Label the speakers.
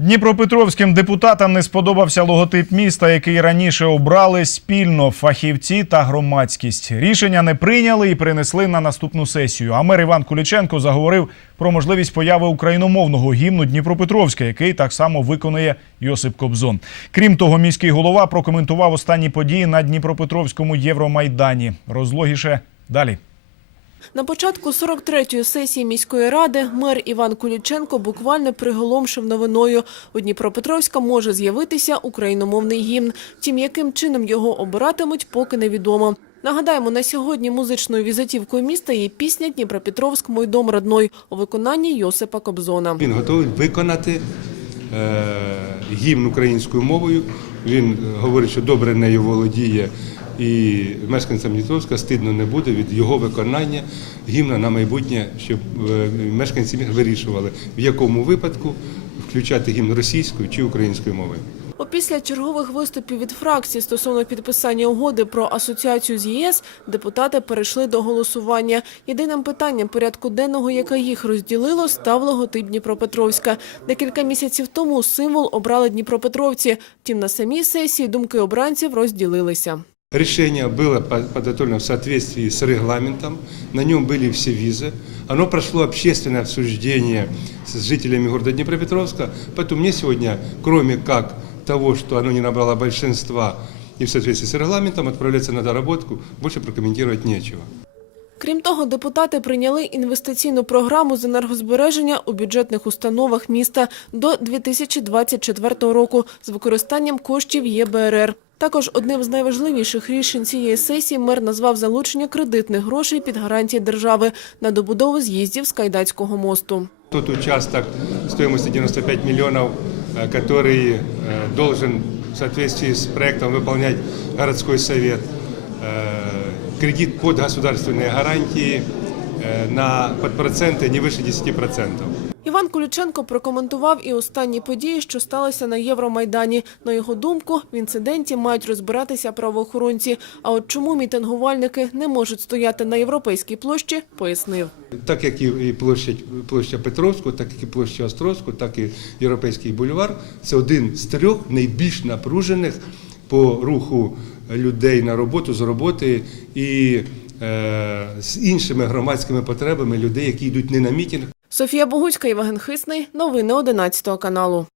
Speaker 1: Дніпропетровським депутатам не сподобався логотип міста, який раніше обрали спільно фахівці та громадськість. Рішення не прийняли і принесли на наступну сесію. А мер Іван Куліченко заговорив про можливість появи україномовного гімну Дніпропетровська, який так само виконує Йосип Кобзон. Крім того, міський голова прокоментував останні події на Дніпропетровському Євромайдані. Розлогіше далі.
Speaker 2: На початку 43-ї сесії міської ради мер Іван Куліченко буквально приголомшив новиною. У Дніпропетровська може з'явитися україномовний гімн. Втім, яким чином його обиратимуть, поки невідомо. Нагадаємо, на сьогодні музичною візитівкою міста є пісня «Дніпропетровськ, мой дом родной» у виконанні Йосипа Кобзона.
Speaker 3: Він готовий виконати е, гімн українською мовою. Він е, говорить, що добре нею володіє, і мешканцям Дніпровська стидно не буде від його виконання гімна на майбутнє, щоб е, мешканці вирішували, в якому випадку включати гімн російською чи українською мовою.
Speaker 2: Опісля чергових виступів від фракції стосовно підписання угоди про асоціацію з ЄС депутати перейшли до голосування. Єдиним питанням порядку денного, яке їх розділило, став логотип Дніпропетровська. Декілька місяців тому символ обрали Дніпропетровці. Втім, на самій сесії думки обранців розділилися.
Speaker 3: Решение было по- подготовлено в соответствии с регламентом, на нем были все визы. Оно прошло общественное обсуждение с жителями города Днепропетровска, поэтому мне сегодня, кроме как того, что оно не набрало большинства и в соответствии с регламентом, отправляться на доработку, больше прокомментировать нечего.
Speaker 2: Крім того, депутати прийняли інвестиційну програму з енергозбереження у бюджетних установах міста до 2024 року з використанням коштів ЄБРР. Також одним з найважливіших рішень цієї сесії мер назвав залучення кредитних грошей під гарантії держави на добудову з'їздів з Кайдацького мосту.
Speaker 3: Тот участок стоимостью 95 миллионов, э, который э, должен в соответствии с проектом выполнять городской совет, э, кредит под государственные гарантии э, на под проценты не выше 10%.
Speaker 2: Іван Куліченко прокоментував і останні події, що сталися на Євромайдані. На його думку, в інциденті мають розбиратися правоохоронці. А от чому мітингувальники не можуть стояти на європейській площі, пояснив.
Speaker 3: Так як і площа, площа Петровського, так як і площа Острозького, так і Європейський бульвар, це один з трьох найбільш напружених по руху людей на роботу, з роботи і е, з іншими громадськими потребами людей, які йдуть не на мітинг,
Speaker 2: Софія Богуцька, Євген Хисний. Новини 11 каналу.